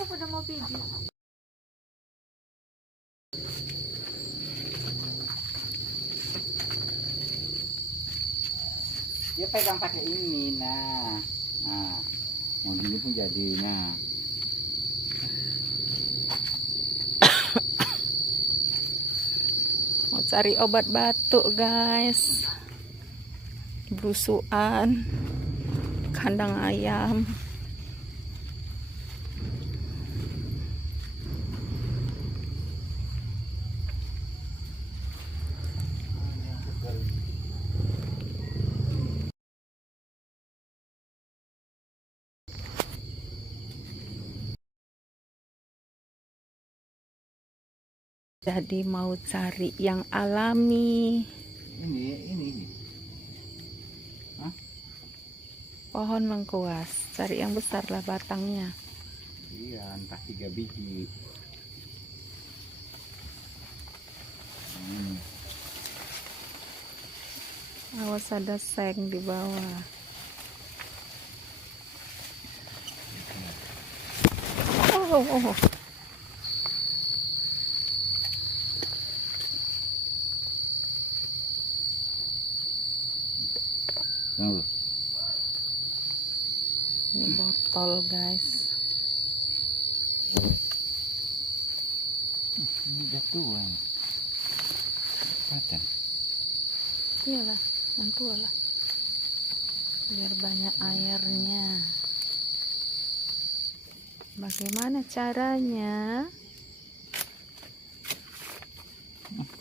Kenapa pada mau pijit? Dia pegang pakai ini, nah mau gini pun jadinya. Mau cari obat batuk guys, brusuan kandang ayam. Jadi mau cari yang alami. Ini. Hah? Pohon lengkuas, cari yang besar lah batangnya. Iya, entah 3 biji. Awas ada seng di bawah. Oh. Tunggu. Ini botol guys. Ini udah tua. Paten. Iyalah, yang tua lah. Biar banyak airnya. Bagaimana caranya?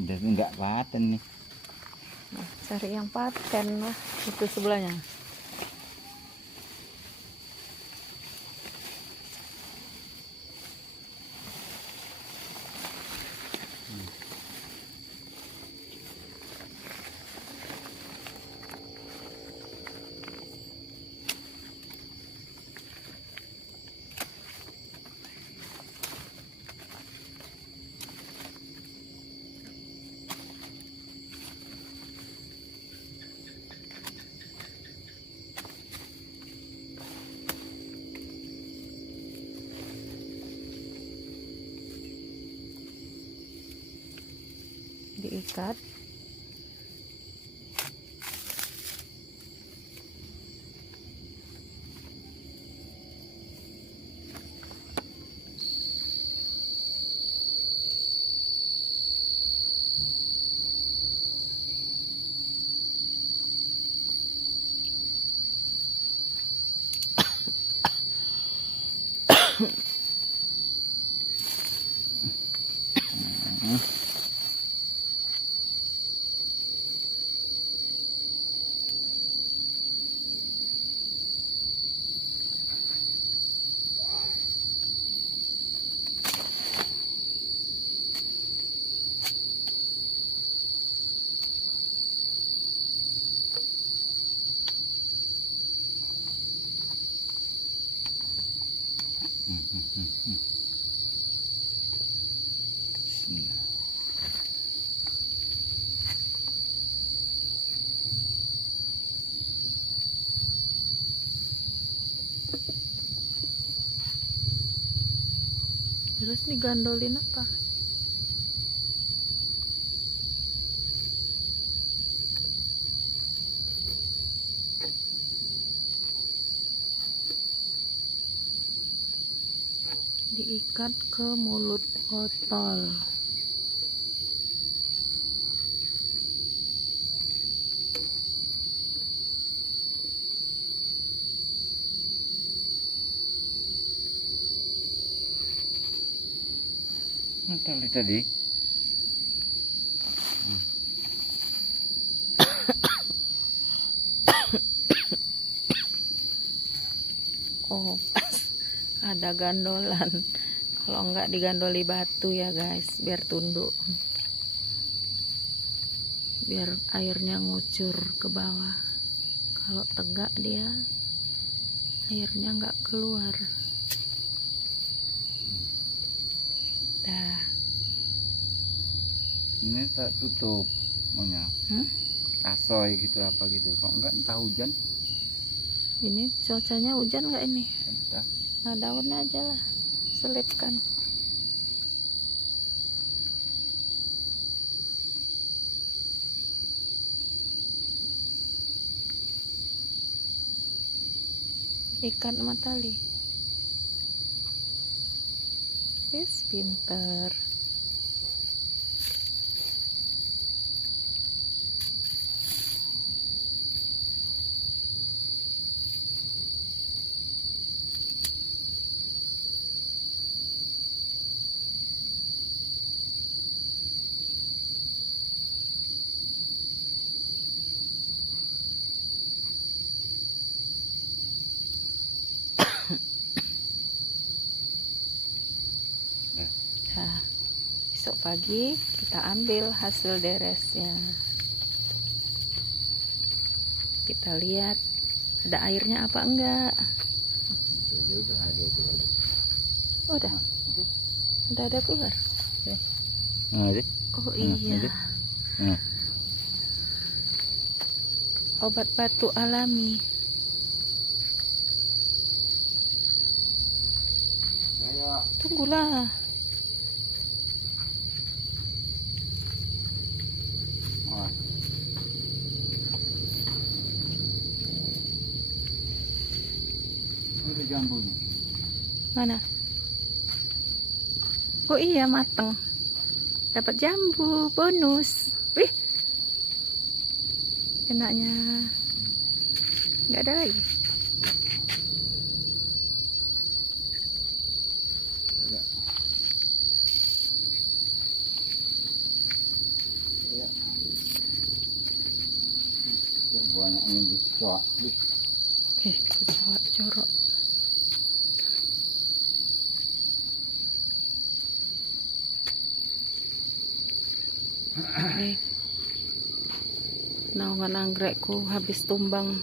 Udah enggak paten nih. Nah, cari yang paten lah. Itu sebelahnya. Diikat. Bismillah. Terus digandolin apa? Diikat ke mulut botol. Tali tadi. Oh, ada gandolan. Kalau enggak digandoli batu ya guys, biar tunduk. Biar airnya ngucur ke bawah. Kalau tegak dia, airnya enggak keluar. Dah. Ini tak tutup maunya. Asoy gitu apa gitu. Kok enggak entah hujan. Ini cuacanya hujan enggak ini? Entah. Nah, daunnya aja lah. selipkan. Ikat sama tali. Wis pinter. Nah, besok pagi kita ambil hasil deresnya. Kita lihat ada airnya apa enggak. Itu aja udah ada itu. Udah. Udah ada keluar. Nah, ini. Oh iya. Nah. Obat batu alami. Tunggulah. Oh. Ada jambunya. Mana? Oh iya, mateng. Dapat jambu bonus. Wih. Enaknya. Nggak ada lagi. Ada. Ya. Yang banyak yang dicok. Kejawat jorok. Naungan anggrekku habis tumbang.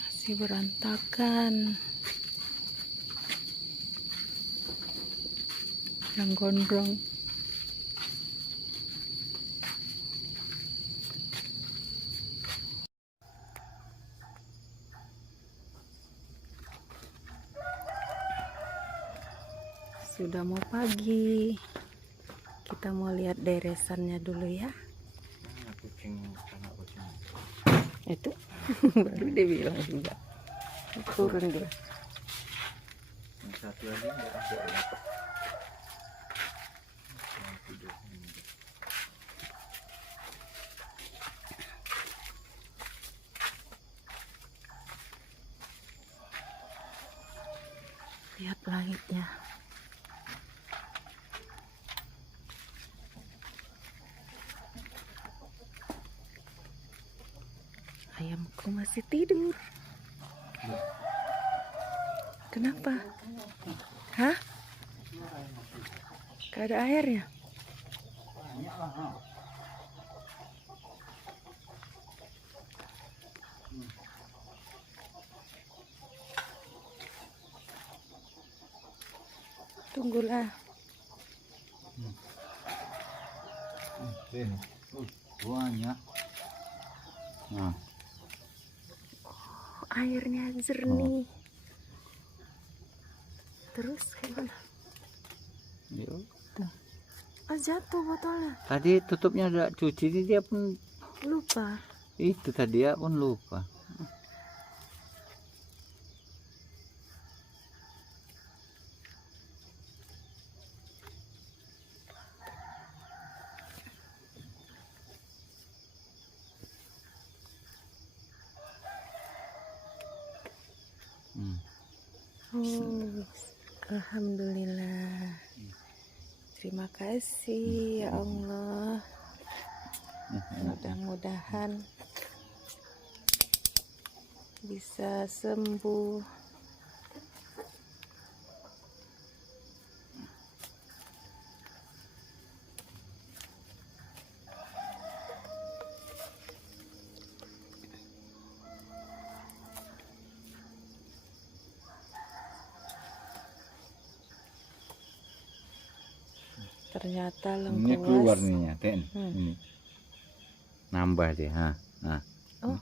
Masih berantakan. Yang gondrong. Sudah mau pagi. Kita mau lihat deresannya dulu ya. Nah, kucing sama kucing. Itu baru dia bilang juga. Turun dia. Yang satu lagi nggak ada. Yang tidur ini. Lihat langitnya. Ayamku masih tidur. Kenapa? Hah? Gak ada airnya? Tunggulah. Ini. Banyak. Nah. Airnya jernih. Terus gimana? Ya udah. Ah, jatuh botolnya. Tadi tutupnya udah cuci, dia pun Lupa. itu tadi ya pun lupa. Oh, alhamdulillah. Terima kasih ya Allah. Mudah-mudahan bisa sembuh. Ternyata Ini keluar lengkuas. nih ya, Ten. Ini nambah dia. Nah. Oh,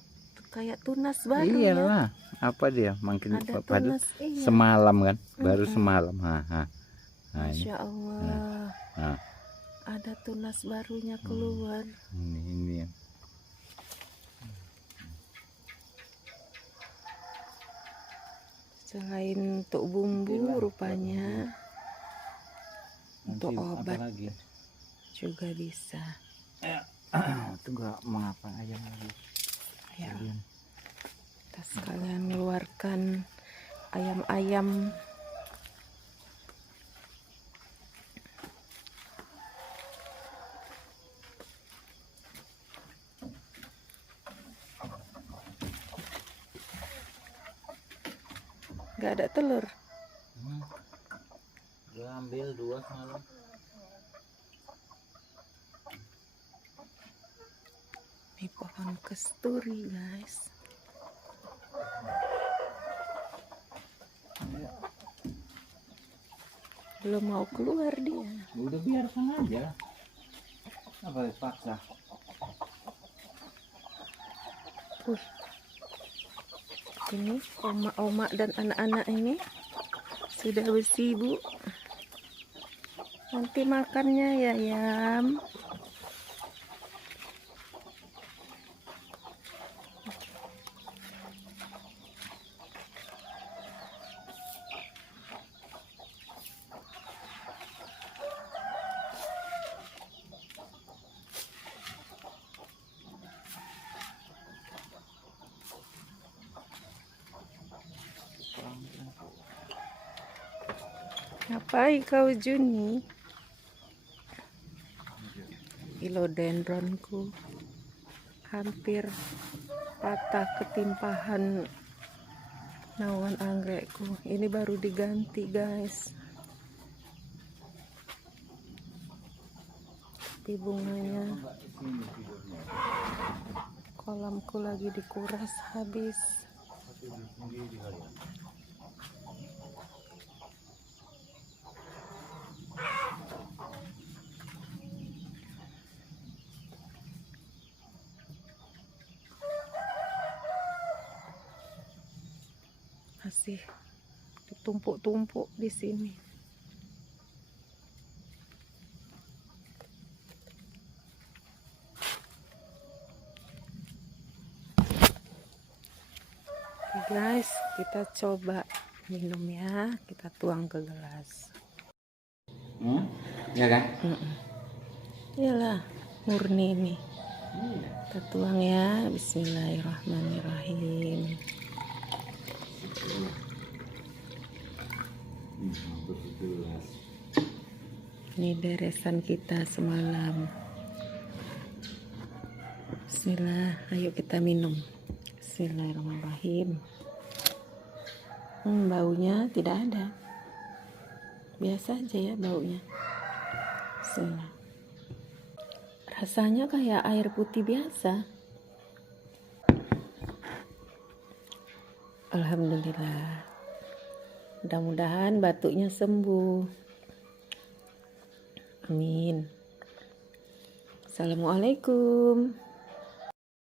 kayak tunas baru ya. Iyalah, apa dia makin Ada padahal tunas, iya. semalam kan, baru semalam. Nah, ini. Masya Allah. Nah, Ada tunas barunya keluar. ini. Selain untuk bumbu rupanya untuk obat lagi. juga bisa. Itu enggak mengapa ayam lagi. Ya. Kita sekalian mengeluarkan ayam-ayam. Nggak ada telur. Dia ambil 2 semalam. Ini pohon kesturi, guys. Belum mau keluar dia. Udah biarkan aja. Apa dipaksa? Ini oma-oma dan anak-anak ini sudah bersibuk. Nanti makannya ya, Yam. Ngapain kau, Juni? Philodendronku hampir patah ketimpahan naungan anggrekku. Ini baru diganti, guys. Tapi bunganya, kolamku lagi dikuras habis. Masih ditumpuk-tumpuk di sini. Oke, guys, kita coba minum ya. Kita tuang ke gelas. Ya kan? Iyalah, murni nih. Kita tuang ya. Bismillahirrahmanirrahim. Ini deresan kita semalam. Bismillah, ayo kita minum. Bismillahirrahmanirrahim. Baunya tidak ada. Biasa aja ya baunya. Bismillah. Rasanya kayak air putih biasa. Alhamdulillah. Mudah-mudahan batuknya sembuh. Amin. Assalamualaikum.